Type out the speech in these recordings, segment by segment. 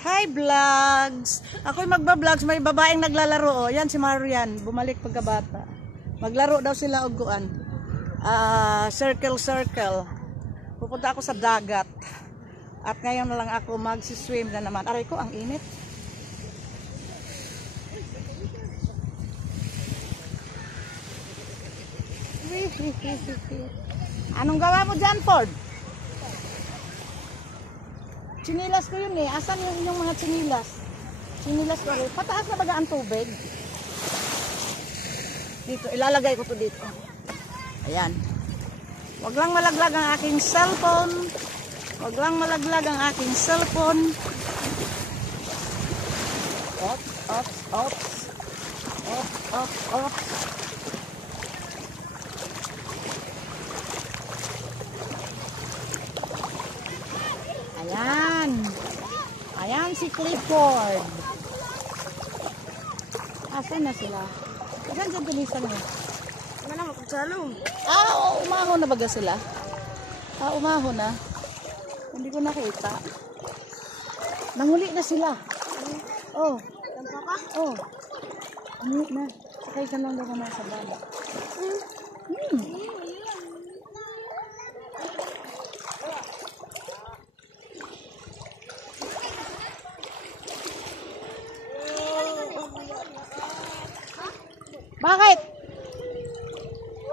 Hi vlogs! Ako'y magba-vlogs, may babaeng naglalaro. Yan si Marian, bumalik pagkabata. Maglaro daw sila og kuan. Circle. Pupunta ako sa dagat. At ngayon na lang ako magsi-swim na naman. Aray ko, ang init. Anong gawa mo dyan, Ford? Chinilas ko yun eh. Asan yung inyong mga chinilas? Chinilas ko rin. Pataas na baga ang tubig. Dito, ilalagay ko to dito. Ayan. Wag lang malaglag ang aking cellphone. Wag lang malaglag ang aking cellphone. Ops. Ayan si Clifford. Asan na sila? Asan sa tulisan mo? Wala na magsalong. Umahon na baga sila? Umahon na. Hindi ko nakita. Nanguli na sila. Oh. Tampa ka? Oh. Nanguli na. Sakay ka lang daw naman sa baba. Bakit?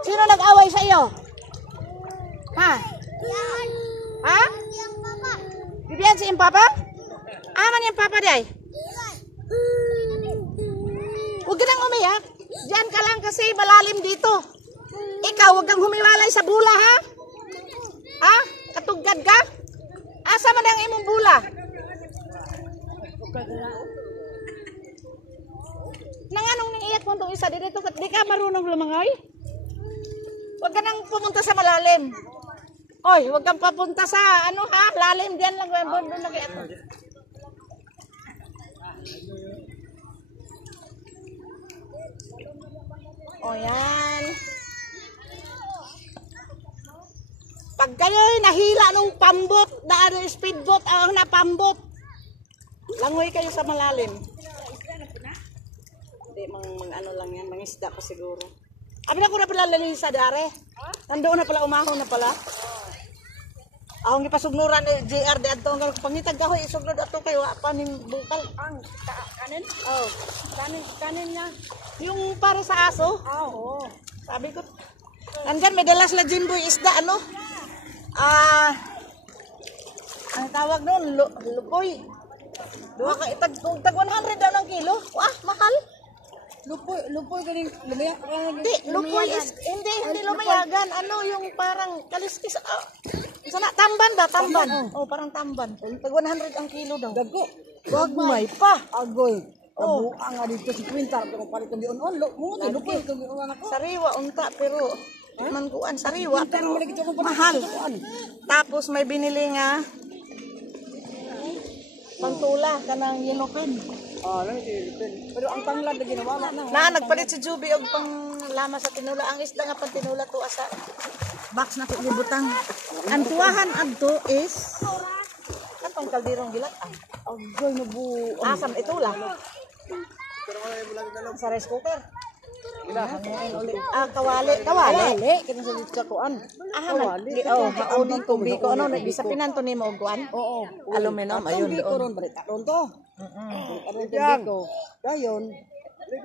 Sino nag-away sa iyo? Ha? Ha? Bibiyan si Impapa? Aman yung Papa day? Huwag ka nang umiyak. Diyan ka lang kasi malalim dito. Ikaw, huwag kang humiwalay sa bula, ha? Ha? Katugad ka? Asa man ang imong bula? Nang anong naiiyak mo itong isa? Di ka marunong lumangoy? Huwag ka nang pumunta sa malalim. Oy, huwag kang papunta sa lalim. Diyan lang. Doon nag-iyak mo. O yan. Pag kayo'y nahila nung pambot, speedboat, napambot, langoy kayo sa malalim. Hindi, ano lang yan, mangisda pa siguro. Abi na ko na pala lalisa dare. Nandoon na pala, umahon na pala. Ahong ipasugnuran JR de adto ang pangitag kahoy isugnod ato kayo panin bukal ang kanin. Oh, kanin niya. Yung para sa aso? Oo. Sabi ko, nandyan may dalas la jimboy isda ang tawag doon, lupoy. Tag 100 daw ng kilo. Wah, mahal. Lupoy galing lumayak. Hindi lumayagan. Yung parang kaliskis. Sana tamban ba? Tamban. Oh, parang tamban. Tag 100 ang kilo daw. Dago. Gagmay pa. Agoy. Oh, ang dito si kwintar pero palit ko dion mo lupoy ko dion ako. Sariwa unta pero man kuan sariwa pero mahal. Tapos may binili nga pantula kanang yelopin. Pero ang tanglad na ginawa na. Nagpalit si Juby og pang lama sa tinula. Ang isda nga pang tinula to asa box na to gibutang. Ang tuwahan adto is katong kaldirong gilat-an. Agoy na bu. Asam itula. Sa rice cooker. Kawali. Kini sa ditakuan. Kawali. Haon tubig ko bisapinan to nimo og kuan. Oo. Aluminum ayun doon. Ron to. Aron tubig ko. Dayon